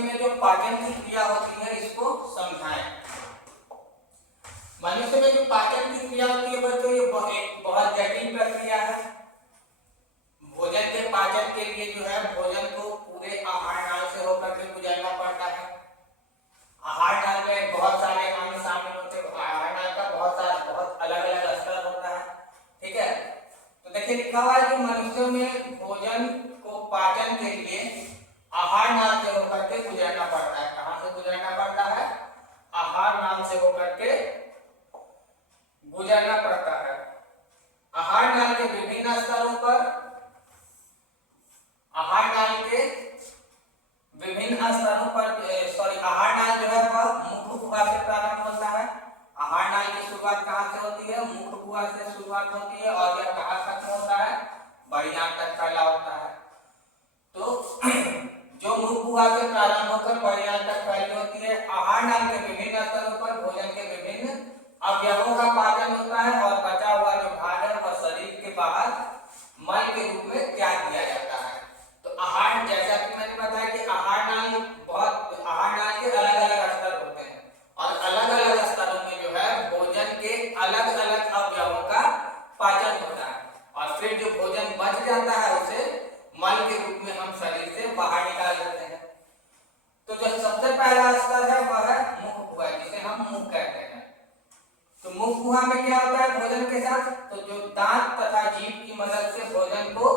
मनुष्य में जो पाचन की क्रिया होती है इसको समझाएं। मनुष्य में जो पाचन की क्रिया होती है बच्चों, ये बहुत जटिल प्रक्रिया है। भोजन के पाचन के लिए जो है भोजन को पूरे आहार नाल से होकर के गुजरना पड़ता है। आहार नाल में बहुत सारे अंग शामिल होते हैं। आहार नाल का बहुत अलग अलग स्तर होता है, ठीक है। तो देखिए लिखा हुआ है कि मनुष्यों में भोजन को पाचन के लिए आहार नाल से होकर के गुजरना पड़ता है। कहां से गुजरना पड़ता है? आहार नाल से होकर के गुजरना पड़ता है। आहार नाल के विभिन्न स्तरों पर, आहार नाल के विभिन्न स्तरों पर आहार नाल जो है वह मुख गुहा से प्रारंभ होता है। आहार नाल की शुरुआत कहां से होती है? मुख गुहा से शुरुआत होती है और यह कहां खत्म होता है? बड़ी आंत तक फैला होता है। तो जो मुख गुहा से प्रारंभ होकर बड़ी आंत तक फैली होती है, आहार नाल के विभिन्न स्तरों पर भोजन के विभिन्न अवयवों का पाचन होता है और बचा हुआ जो भाग है वह शरीर के बाहर मल के रूप में त्याग दिया जाता है। तो आहार, जैसा कि मैंने बताया कि आहार नाल के अलग अलग स्तर होते हैं और अलग अलग स्तरों में जो है भोजन के अलग अलग अवयवों का पाचन होता है और फिर जो भोजन बच जाता है उसे मल के रूप में हम शरीर से बाहर निकाल देते हैं। तो जो सबसे पहला स्तर है वह है मुख गुहा, जिसे हम मुख कहते हैं। तो मुख गुहा में क्या होता है भोजन के साथ? तो जो दांत तथा जीभ की मदद से भोजन को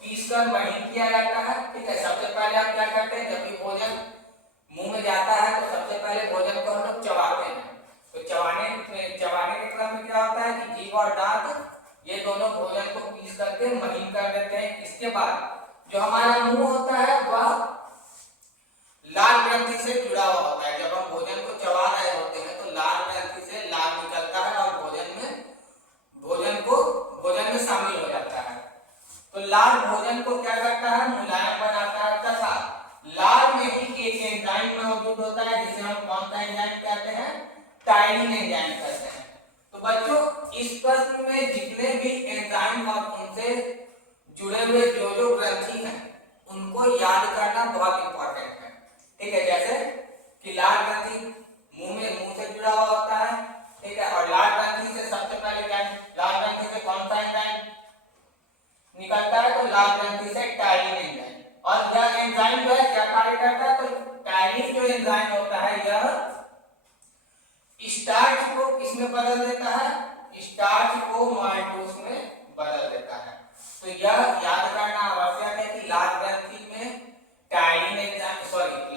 पीसकर महीन किया जाता है, ठीक है। सबसे पहले हम क्या करते हैं, जब भी भोजन मुंह में जाता है तो सबसे पहले भोजन को हम लोग चबाते हैं। तो चबाने के क्रम में क्या होता है कि जीभ और दांत ये दोनों भोजन को पीस करके महीन कर देते हैं। इसके बाद जो हमारा मुंह होता है वह लाल ग्रंथि से जुड़ा हुआ होता है। जब हम भोजन को चबा रहे होते हैं तो लाल ग्रंथि से लाल निकलता है और भोजन में शामिल हो जाता है। तो लाल भोजन को क्या करता है? मुलायम बनाता है तथा लाल में ही एक एंजाइम मौजूद होता है जिसे हम कौन सा एंजाइम कहते हैं? टायरिन एंजाइम कहते हैं। तो बच्चों इस प्रश्न में जितने भी एंजाइम और उनसे जुड़े हुए जो ग्रंथि हैं उनको याद करना बहुत इंपॉर्टेंट है, ठीक है। जैसे कि लाल ग्रंथि मुंह से जुड़ा हुआ होता है, ठीक है। और लाल ग्रंथि से सबसे पहले लाल ग्रंथि से कौन सा एंजाइम निकलता है? तो लाल ग्रंथि से टायरिन एंजाइम। और यह एंजाइम जो है क्या कार्य करता है? तो टायरिन जो एंजाइम होता है यह स्टार्च को किसमें बदल देता है? स्टार्च को माल्टोज में बदल देता है। तो यह याद करना आवश्यक है कि लाल ग्रंथि में टायरिन एंजाइम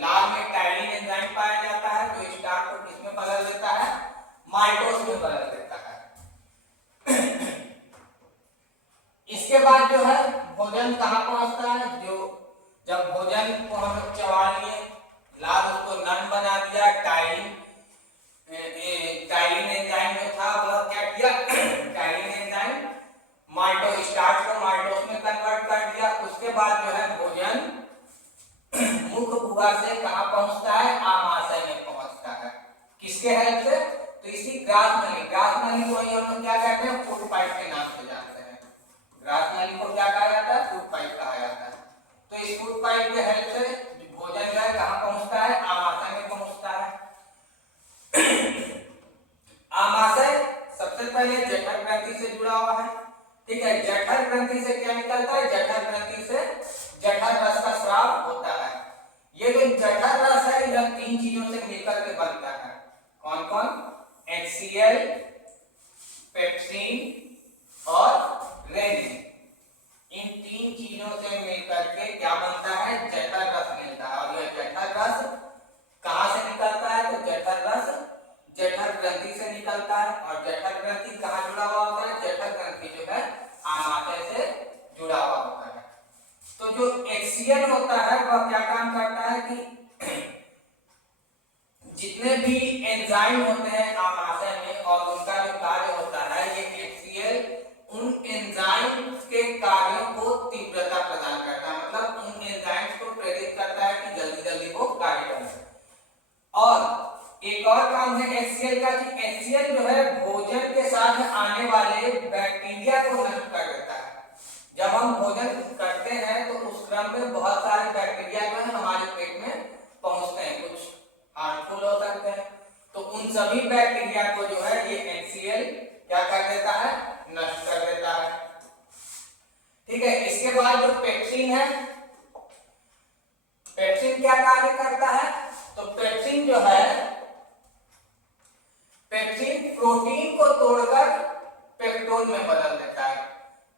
लाल में टायरिन एंजाइम पाया जाता है जो स्टार्च को किसमें बदल देता है? माल्टोज में बदल देता है। इसके बाद जो है भोजन कहाँ पहुंचता है? जब भोजन को हम लोग चबा लिए, लाल उसको नरम बना दिया, टायरिन एंजाइम जो था वह क्या किया? टायरिन एंजाइम स्टार्च को माल्टोज में कन्वर्ट कर दिया। उसके बाद जो है भोजन मुख गुहा से कहाँ पहुंचता है? आमाशय में पहुंचता है। किसके हेल्प से? तो इसी ग्रास नली को ही हम लोग क्या कहते हैं? फूड पाइप के नाम से जानते हैं। ग्रास नली को क्या कहा जाता है? फूड पाइप कहा जाता है। तो इस फूड पाइप के हेल्प से भोजन जो है कहाँ पहुंचता है? आमाशय में पहुंचता है। आमाशय सबसे पहले जठर ग्रंथि से जुड़ा हुआ है, ठीक है। जठर ग्रंथि से क्या निकलता है? जठर ग्रंथि से जठर रस का स्राव होता है। ये जो जठर रस है यह 3 चीजों से मिलकर के बनता है। कौन कौन? HCl, पेप्सिन और रेनिन। इन 3 चीजों से मिलकर के क्या बनता है? जठर रस मिलता है। और यह जठर रस कहां से निकलता है? तो जठर रस जठर ग्रंथि से निकलता है। और जठर ग्रंथि कहां जुड़ा हुआ होता है? जठर ग्रंथि जो है आमाशय से जुड़ा हुआ होता है। तो जो HCl होता है वह क्या काम करता है कि जितने भी एंजाइम होते हैं आमाशय में और उनका जो कार्य होता है, ये HCl उन एंजाइम के कार्यों को तीव्रता प्रदान करता है। मतलब उन एंजाइम्स को प्रेरित करता है कि जल्दी जल्दी वो कार्य करें। और एक और काम है HCl का कि HCl जो है भोजन के साथ आने वाले बैक्टीरिया को नष्ट कर देता है। जब हम भोजन करते हैं तो उस क्रम में बहुत सारे बैक्टीरिया जो है हमारे पेट में पहुंचते सभी बैक्टीरिया को जो है ये NaCl क्या कर देता है, नष्ट कर देता है। ठीक है, इसके बाद जो पेप्सिन है, पेप्सिन क्या कार्य करता है, तो पेप्सिन जो है, पेप्सिन प्रोटीन को तोड़कर पेप्टोन में बदल देता है।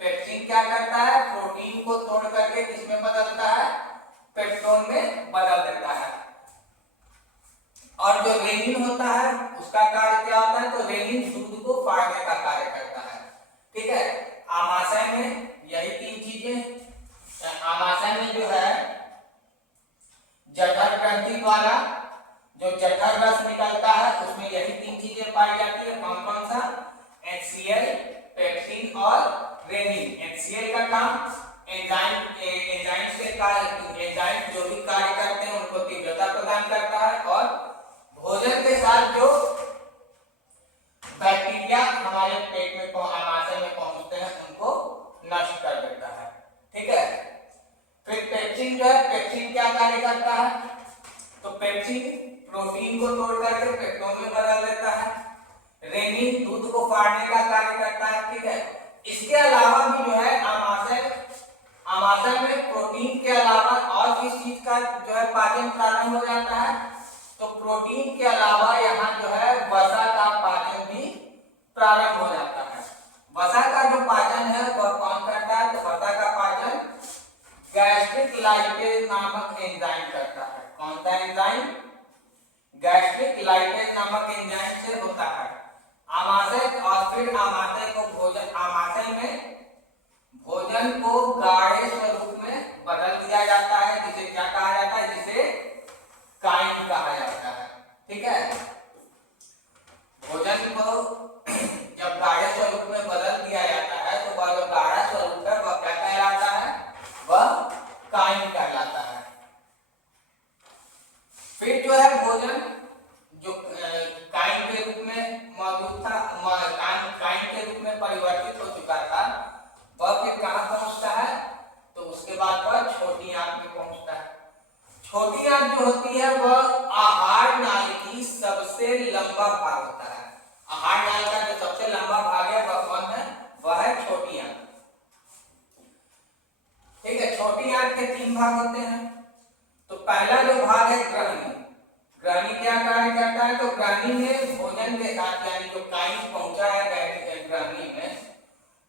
पेप्सिन क्या करता है, प्रोटीन को तोड़ करके किसमें बदलता है, पेप्टोन में बदल देता है। और जो रेनिन होता है उसका कार्य क्या होता है, तो रेनिन दूध को फाड़ने का कार्य करता है। ठीक है, आमाशय में यही तीन चीजें, आमाशय में जो है जठर ग्रंथि द्वारा जो जठर रस निकलता है उसमें यही तीन चीजें पाई जाती है। कौन कौन सा, NaCl, पेप्सिन और रेनिन। NaCl का काम एंजाइम से कार्य, एंजाइम जो भी कार्य करते हैं उनको तीव्रता प्रदान करता है, और भोजन के साथ जो बैक्टीरिया हमारे पेट में आमाशय में पहुंचते हैं उनको नष्ट कर देता है। ठीक है, फिर पेप्सिन जो है, पेप्सिन क्या कार्य करता है, तो पेप्सिन प्रोटीन को तोड़ करके पेप्टोन में बदल देता है। रेनिन दूध को फाड़ने का कार्य करता है। ठीक है, इसके अलावा भी जो है आमाशय में प्रोटीन के अलावा और किस चीज का जो है पाचन प्रारंभ हो जाता है, तो प्रोटीन के अलावा यहाँ जो है वसा का पाचन भी प्रारंभ हो जाता है। वसा का जो पाचन है वह कौन करता है, तो वसा का पाचन गैस्ट्रिक लाइपेज नामक एंजाइम करता है। कौन सा एंजाइम, गैस्ट्रिक लाइपेज नामक एंजाइम से होता है। आमाशय, और फिर आमाशय को भोजन, आमाशय में भोजन को गाढ़े स्वरूप में बदल दिया जाता है, जिसे क्या कहा जाता है, जिसे काइम कहा जाता है। ठीक है, भोजन को जब गाढ़े स्वरूप में बदल दिया जाता है तो वह जो गाढ़ा स्वरूप है वह क्या कहलाता है, वह काइम कहलाता है। फिर जो है भोजन जो काइम के रूप में मौजूद था, काइम के रूप में परिवर्तित हो चुका था, वह फिर कहां पहुंचता है, तो उसके बाद वह छोटी आंत में पहुंचता है। छोटी आंत जो होती है वह आहार नाल की सबसे लंबा भाग होता है। आहार नाल का जो सबसे लंबा भाग है वह कौन है, वह है छोटी आंत। ठीक है, छोटी आंत के तीन भाग होते हैं। तो पहला जो भाग है ग्रहणी, ग्रहणी क्या कार्य करता है, तो ग्रहणी में भोजन के साथ, यानी जो काइम पहुंचा है ग्रहणी में,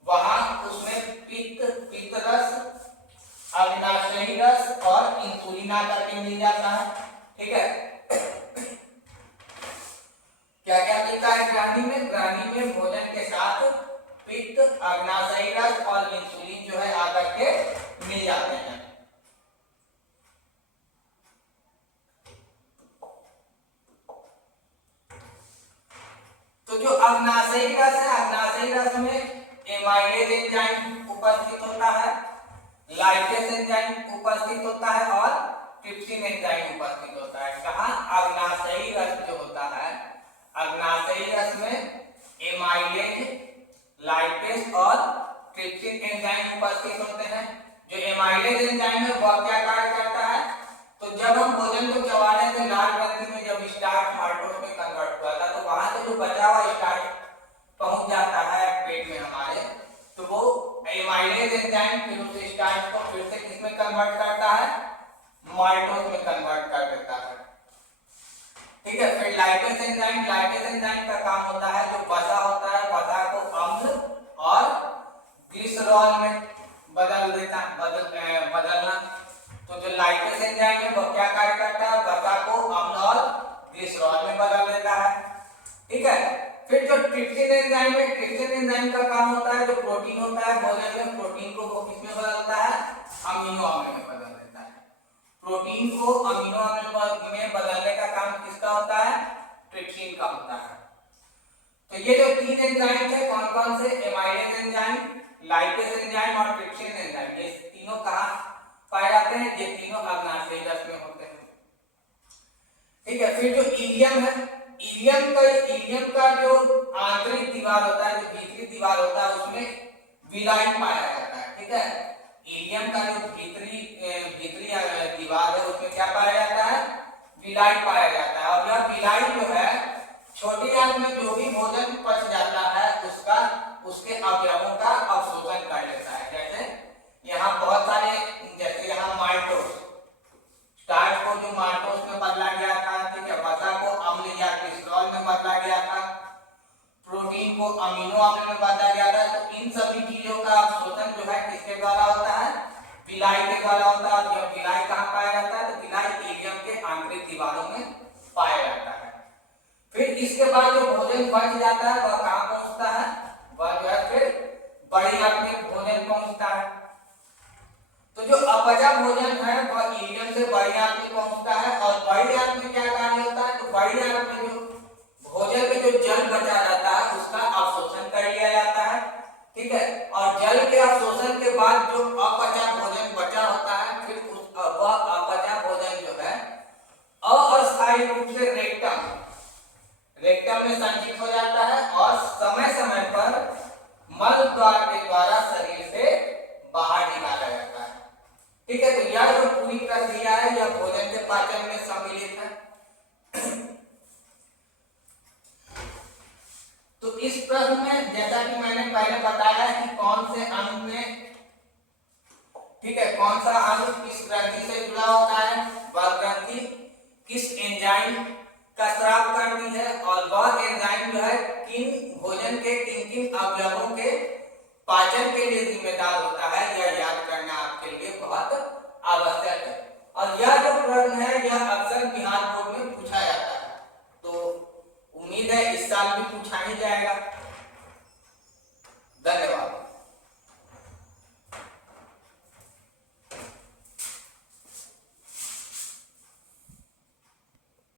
वहां उसमें पित्त रस, अग्नाशयी रस और इंसुलिन आकर के मिल जाता है। ठीक है, क्या क्या मिलता है ग्रहणी में, ग्रहणी में भोजन के साथ पित्त, अग्नाशयी रस और इंसुलिन जो है आकर के मिल जाते हैं। तो जो अग्नाशयी रस है, अग्नाशयी रस में एमाइलेज एंजाइम उपस्थित होता है, लाइपेज एंजाइम उपस्थित होता है और ट्रिप्सिन एंजाइम उपस्थित होता है। कहाँ, अग्नाशयी रस जो होता है, अग्नाशयी रस में एमाइलेज, लाइपेज और ट्रिप्सिन एंजाइम उपस्थित होते हैं। जो एमाइलेज एंजाइम है वह क्या कार्य करता है, तो जब हम भोजन को चबाने से लाल ग्रंथि में जब स्टार्च माल्टोज में कन्वर्ट हुआ था, तो वहां से जो बचा हुआ स्टार्च पहुंच जाता है पेट में हमारे, तो वो एमाइलेज एंजाइम फिर उस स्टार्च को फिर से किसमें कन्वर्ट करता है, माल्टोज में कन्वर्ट कर देता है। ठीक है, फिर लाइपेज एंजाइम, लाइपेज एंजाइम का काम होता है जो वसा होता है, वसा को अम्ल और ग्लिसरॉल में बदलना। तो जो लाइपेज एंजाइम है वो क्या कार्य करता है, वसा को अम्ल और ग्लिसरॉल में बदल देता है। ठीक है, फिर जो ट्रिप्सिन एंजाइम है, ट्रिप्सिन एंजाइम का काम होता है जो प्रोटीन होता है भोजन में, प्रोटीन को वो किसमें बदलता है, अमीनो अम्ल में बदल देता है। प्रोटीन को अमीनो अम्ल में बदलने का काम किसका होता है, ट्रिप्सिन का होता है। तो ये जो तीन एंजाइम थे कौन कौन से, एमाइलेज एंजाइम, लाइपेज एंजाइम और ट्रिप्सिन एंजाइम, ये तीनों कहां पाए जाते हैं, ये तीनों अग्नाशयी रस में होते हैं। ठीक है, फिर जो इलियम है, इलियम का जो आंतरिक दीवार होता है, जो भीतरी दीवार होता है, उसमें विलायक पाया जाता है। ठीक है, इलियम का जो भीतरी दीवार है उसमें क्या पाया जाता है, विलायक पाया जाता है। और यह विलायक जो है छोटी आंत में जो भी भोजन पच जाता है उसका उसके अवयवों का अवशोषण कर लेता है। जैसे यहाँ बहुत सारे, जैसे यहाँ माल्टोस, स्टार्च को जो माल्टोस में बदला गया था, ठीक है, वसा को अम्ल या ग्लिसरॉल में बदला गया था, प्रोटीन को अमीनो अम्ल में बदला गया था। तो इन सभी चीजों का अवशोषण जो है किसके द्वारा होता है? पिलाई के द्वारा होता है। जब पिलाई कहाँ पाया जाता है? तो पिलाई इलियम के आंतरिक दीवारों में पाया जाता है। फिर इसके बाद जो भोजन बच जाता है वह कहाँ पहुंचता है? वह जो है फिर बड़ी आंत में भोजन पहुंचता है। तो जो अपचा भोजन है वह इलियम से बड़ी आंत में पहुंचता है। और बड़ी आंत में क्या कार्य होता है? तो बड़ी आंत में जो भोजन में जो जल बचा रहता है उसका अवशोषण कर लिया जाता है, ठीक है। और जल के अवशोषण के बाद जो अपचा भोजन बचा होता है, फिर उस वह अपचा भोजन जो है अस्थायी रूप से रेक्टम में संचित हो जाता है और समय समय पर मल द्वार के द्वारा शरीर से बाहर निकाला जाता है, ठीक है। तो यह जो पूरी प्रक्रिया है यह भोजन के पाचन में सम्मिलित है। तो इस प्रश्न में जैसा कि मैंने पहले बताया कि कौन से अंग में, ठीक है, कौन सा अंग किस ग्रंथि से जुड़ा होता है, वह ग्रंथि किस एंजाइम का स्राव करती है और वह एंजाइम जो है किन भोजन के किन किन अवयवों के पाचन के लिए जिम्मेदार होता है, यह याद करना आपके लिए बहुत आवश्यक है। और यह जो प्रश्न है यह अक्सर बिहार